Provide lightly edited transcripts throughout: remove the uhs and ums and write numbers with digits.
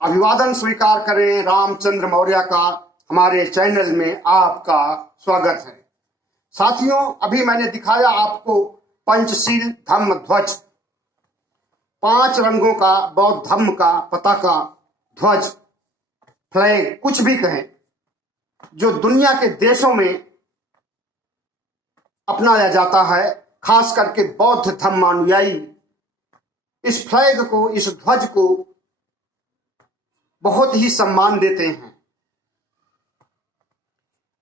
अभिवादन स्वीकार करें। रामचंद्र मौर्य का हमारे चैनल में आपका स्वागत है। साथियों, अभी मैंने दिखाया आपको पंचशील धम्म ध्वज, 5 रंगों का बौद्ध धर्म का पताका, ध्वज, फ्लैग, कुछ भी कहें, जो दुनिया के देशों में अपनाया जाता है। खास करके बौद्ध धर्मानुयायी इस फ्लैग को, इस ध्वज को बहुत ही सम्मान देते हैं।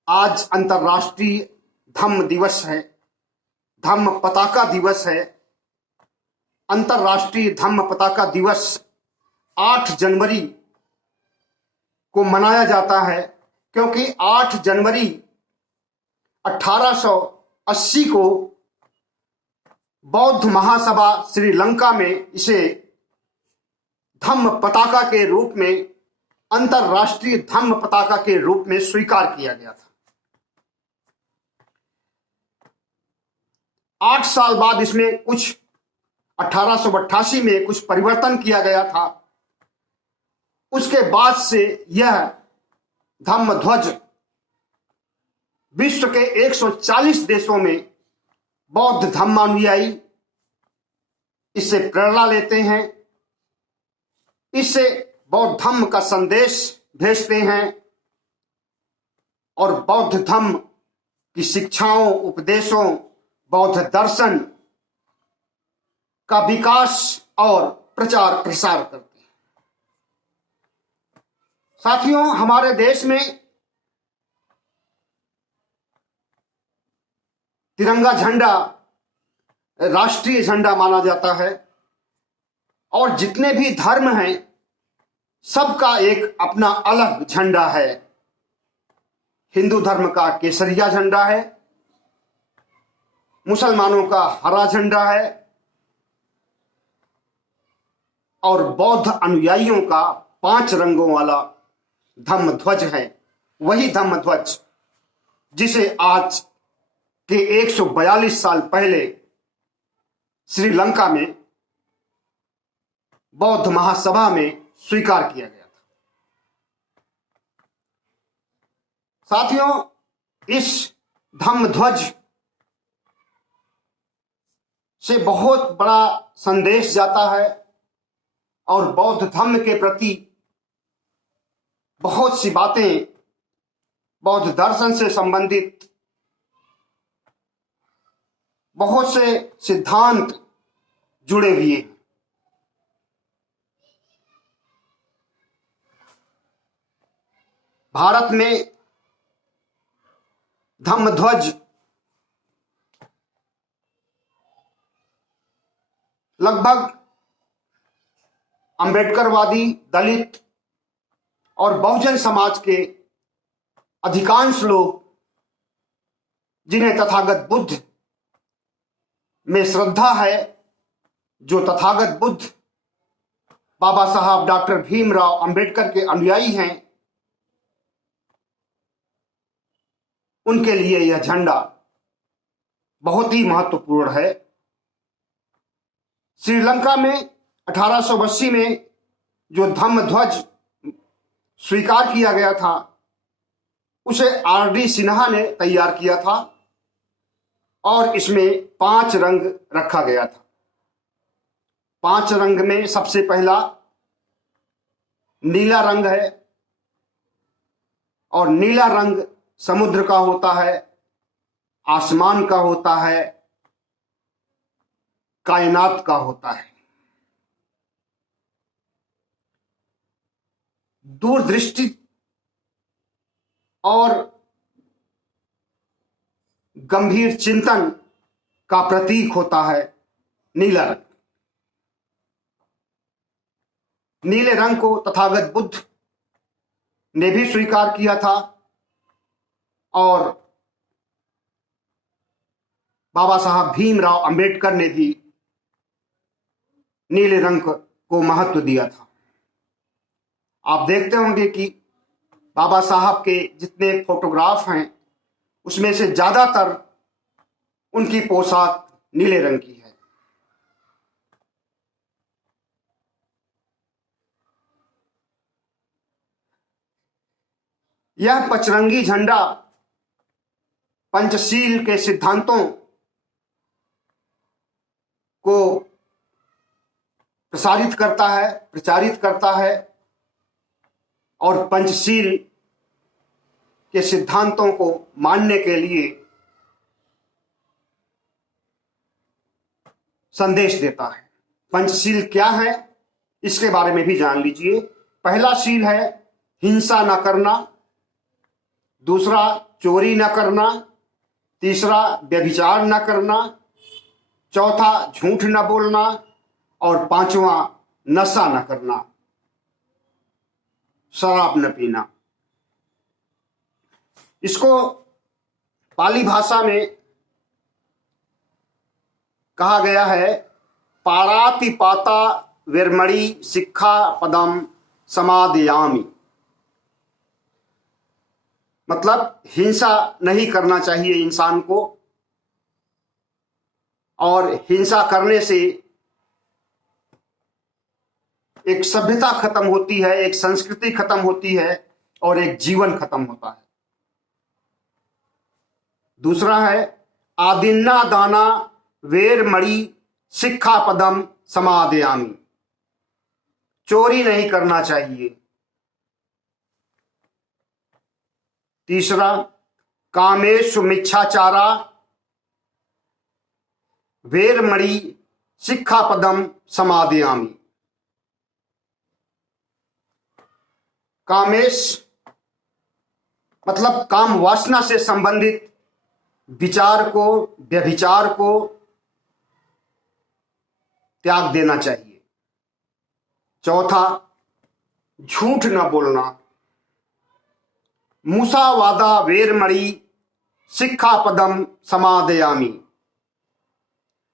आज अंतर्राष्ट्रीय धम्म दिवस है, धम्म पताका दिवस है। अंतर्राष्ट्रीय धम्म पताका दिवस 8 जनवरी को मनाया जाता है, क्योंकि 8 जनवरी 1880 को बौद्ध महासभा श्रीलंका में इसे धम्म पताका के रूप में, अंतर्राष्ट्रीय धम्म पताका के रूप में स्वीकार किया गया था। 8 साल बाद इसमें कुछ 1888 में कुछ परिवर्तन किया गया था। उसके बाद से यह धम्म ध्वज विश्व के 140 देशों में बौद्ध धर्मानुयायी इससे प्रेरणा लेते हैं, इससे बौद्ध धर्म का संदेश भेजते हैं और बौद्ध धर्म की शिक्षाओं, उपदेशों, बौद्ध दर्शन का विकास और प्रचार प्रसार करते हैं। साथियों, हमारे देश में तिरंगा झंडा राष्ट्रीय झंडा माना जाता है और जितने भी धर्म हैं सबका एक अपना अलग झंडा है। हिंदू धर्म का केसरिया झंडा है, मुसलमानों का हरा झंडा है और बौद्ध अनुयायियों का 5 रंगों वाला धम्म ध्वज है। वही धम्म ध्वज जिसे आज के 142 साल पहले श्रीलंका में बौद्ध महासभा में स्वीकार किया गया था। साथियों, इस धम्म ध्वज से बहुत बड़ा संदेश जाता है और बौद्ध धर्म के प्रति बहुत सी बातें, बौद्ध दर्शन से संबंधित बहुत से सिद्धांत जुड़े हुए हैं। भारत में धम्म ध्वज लगभग अंबेडकरवादी, दलित और बहुजन समाज के अधिकांश लोग, जिन्हें तथागत बुद्ध में श्रद्धा है, जो तथागत बुद्ध बाबा साहब डॉक्टर भीमराव अंबेडकर के अनुयायी हैं, उनके लिए यह झंडा बहुत ही महत्वपूर्ण है। श्रीलंका में 1880 में जो धम्म ध्वज स्वीकार किया गया था, उसे आर.डी. सिन्हा ने तैयार किया था और इसमें 5 रंग रखा गया था। 5 रंग में सबसे पहला नीला रंग है और नीला रंग समुद्र का होता है, आसमान का होता है, कायनात का होता है। दूरदृष्टि और गंभीर चिंतन का प्रतीक होता है नीला रंग। नीले रंग को तथागत बुद्ध ने भी स्वीकार किया था और बाबा साहब भीमराव अंबेडकर ने भी नीले रंग को महत्व दिया था। आप देखते होंगे कि बाबा साहब के जितने फोटोग्राफ हैं, उसमें से ज्यादातर उनकी पोशाक नीले रंग की है। यह पचरंगी झंडा पंचशील के सिद्धांतों को प्रचारित करता है और पंचशील के सिद्धांतों को मानने के लिए संदेश देता है। पंचशील क्या है, इसके बारे में भी जान लीजिए। पहला शील है हिंसा न करना, दूसरा चोरी न करना, तीसरा व्यभिचार न करना, चौथा झूठ न बोलना और पांचवा नशा न करना, शराब न पीना। इसको पाली भाषा में कहा गया है पाणातिपाता विरमणि शिक्षा पदम समादयामि। मतलब हिंसा नहीं करना चाहिए इंसान को, और हिंसा करने से एक सभ्यता खत्म होती है, एक संस्कृति खत्म होती है और एक जीवन खत्म होता है। दूसरा है आदिन्ना दाना वेरमणि शिक्षा पदम समादयामि। चोरी नहीं करना चाहिए। तीसरा कामेषु मिच्छाचारा वेरमणि शिक्षा पदम समादयामि। कामेश मतलब काम वासना से संबंधित विचार को, व्यभिचार को त्याग देना चाहिए। चौथा झूठ न बोलना, मुसावादा वेरमणि शिक्षा पदम समादयामि।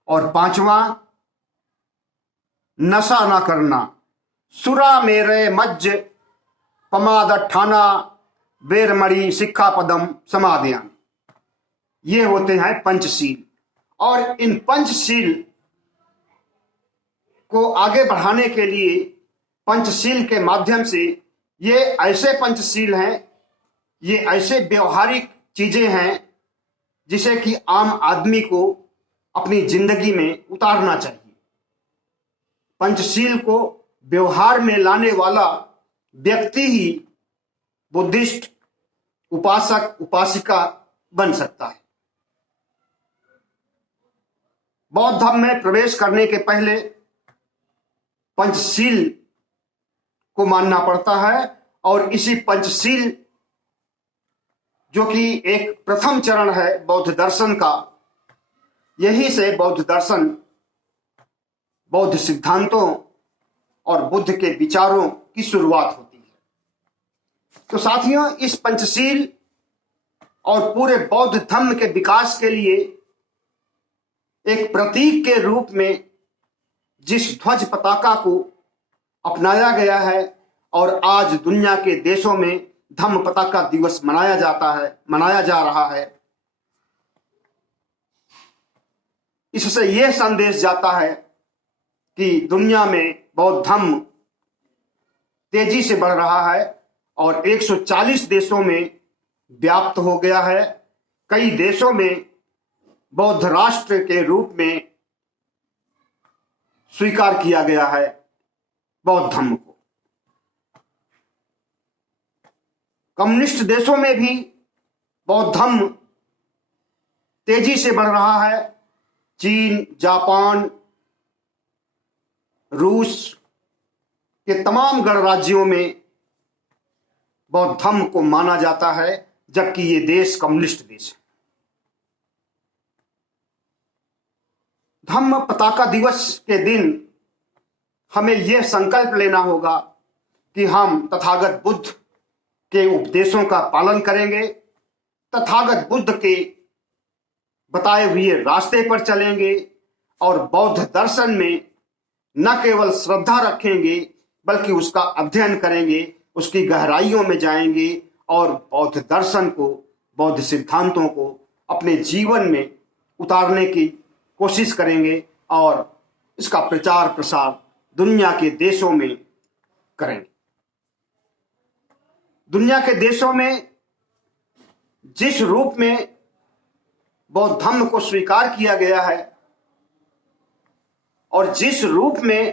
और पांचवा नशा न करना, सुरा मेरे मज्ज पमादठाना वेरमणि शिक्षा पदम समादयामि। ये होते हैं पंचशील। और इन पंचशील को आगे बढ़ाने के लिए पंचशील के माध्यम से, ये ऐसे पंचशील हैं, ये ऐसे व्यवहारिक चीजें हैं जिसे कि आम आदमी को अपनी जिंदगी में उतारना चाहिए। पंचशील को व्यवहार में लाने वाला व्यक्ति ही बुद्धिस्ट उपासक उपासिका बन सकता है। बौद्ध धर्म में प्रवेश करने के पहले पंचशील को मानना पड़ता है, और इसी पंचशील जो कि एक प्रथम चरण है बौद्ध दर्शन का, यही से बौद्ध दर्शन, बौद्ध सिद्धांतों और बुद्ध के विचारों की शुरुआत होती है। तो साथियों, इस पंचशील और पूरे बौद्ध धर्म के विकास के लिए एक प्रतीक के रूप में जिस ध्वज पताका को अपनाया गया है और आज दुनिया के देशों में धम्म पताका दिवस मनाया जा रहा है, इससे यह संदेश जाता है कि दुनिया में बौद्ध धर्म तेजी से बढ़ रहा है और 140 देशों में व्याप्त हो गया है। कई देशों में बौद्ध राष्ट्र के रूप में स्वीकार किया गया है बौद्ध धर्म को। कम्युनिस्ट देशों में भी बौद्ध धर्म तेजी से बढ़ रहा है। चीन, जापान, रूस के तमाम गणराज्यों में बौद्ध धर्म को माना जाता है, जबकि ये देश कम्युनिस्ट देश है। धम्म पताका दिवस के दिन हमें यह संकल्प लेना होगा कि हम तथागत बुद्ध के उपदेशों का पालन करेंगे, तथागत बुद्ध के बताए हुए रास्ते पर चलेंगे और बौद्ध दर्शन में न केवल श्रद्धा रखेंगे बल्कि उसका अध्ययन करेंगे, उसकी गहराइयों में जाएंगे और बौद्ध दर्शन को, बौद्ध सिद्धांतों को अपने जीवन में उतारने की कोशिश करेंगे और इसका प्रचार प्रसार दुनिया के देशों में करेंगे। दुनिया के देशों में जिस रूप में बौद्ध धर्म को स्वीकार किया गया है और जिस रूप में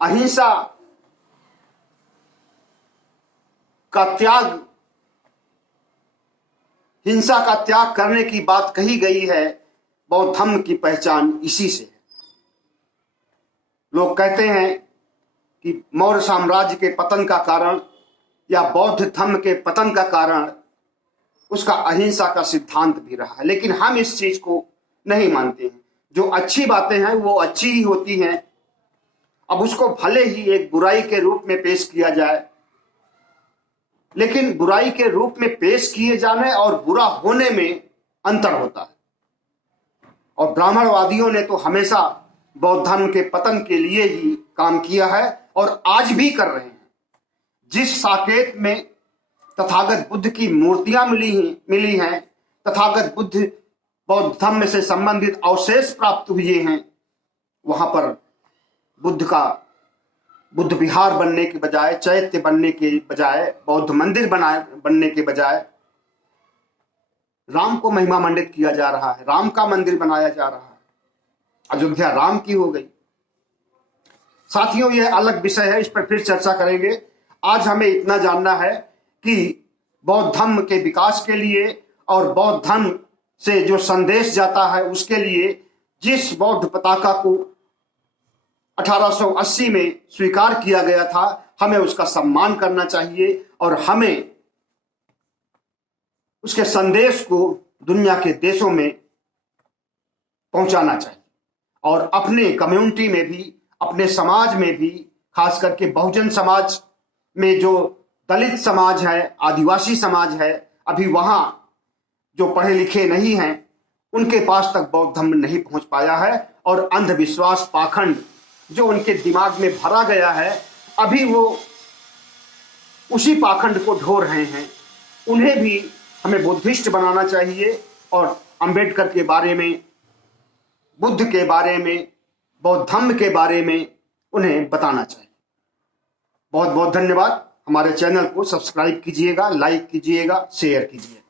अहिंसा का त्याग, हिंसा का त्याग करने की बात कही गई है, बौद्ध धर्म की पहचान इसी से है। लोग कहते हैं कि मौर्य साम्राज्य के पतन का कारण या बौद्ध धर्म के पतन का कारण उसका अहिंसा का सिद्धांत भी रहा है, लेकिन हम इस चीज को नहीं मानते हैं। जो अच्छी बातें हैं वो अच्छी ही होती हैं। अब उसको भले ही एक बुराई के रूप में पेश किया जाए, लेकिन बुराई के रूप में पेश किए जाने और बुरा होने में अंतर होता है। और ब्राह्मणवादियों ने तो हमेशा बौद्ध धर्म के पतन के लिए ही काम किया है और आज भी कर रहे हैं। जिस साकेत में तथागत बुद्ध की मूर्तियां मिली हैं, तथागत बुद्ध बौद्ध धर्म से संबंधित अवशेष प्राप्त हुए हैं, वहां पर बुद्ध विहार बनने के बजाय, चैत्य बनने के बजाय, बौद्ध मंदिर बनने के बजाय राम को महिमा मंडित किया जा रहा है, राम का मंदिर बनाया जा रहा है। अयोध्या राम की हो गई। साथियों, यह अलग विषय है, इस पर फिर चर्चा करेंगे। आज हमें इतना जानना है कि बौद्ध धर्म के विकास के लिए और बौद्ध धर्म से जो संदेश जाता है उसके लिए जिस बौद्ध पताका को 1880 में स्वीकार किया गया था, हमें उसका सम्मान करना चाहिए और हमें उसके संदेश को दुनिया के देशों में पहुंचाना चाहिए और अपने कम्युनिटी में भी, अपने समाज में भी, खास करके बहुजन समाज में जो दलित समाज है, आदिवासी समाज है, अभी वहां जो पढ़े लिखे नहीं हैं उनके पास तक बौद्ध धर्म नहीं पहुंच पाया है और अंधविश्वास, पाखंड जो उनके दिमाग में भरा गया है, अभी वो उसी पाखंड को ढो रहे हैं। उन्हें भी हमें बुद्धिस्ट बनाना चाहिए और अंबेडकर के बारे में, बुद्ध के बारे में, बौद्ध धर्म के बारे में उन्हें बताना चाहिए। बहुत बहुत धन्यवाद। हमारे चैनल को सब्सक्राइब कीजिएगा, लाइक कीजिएगा, शेयर कीजिएगा।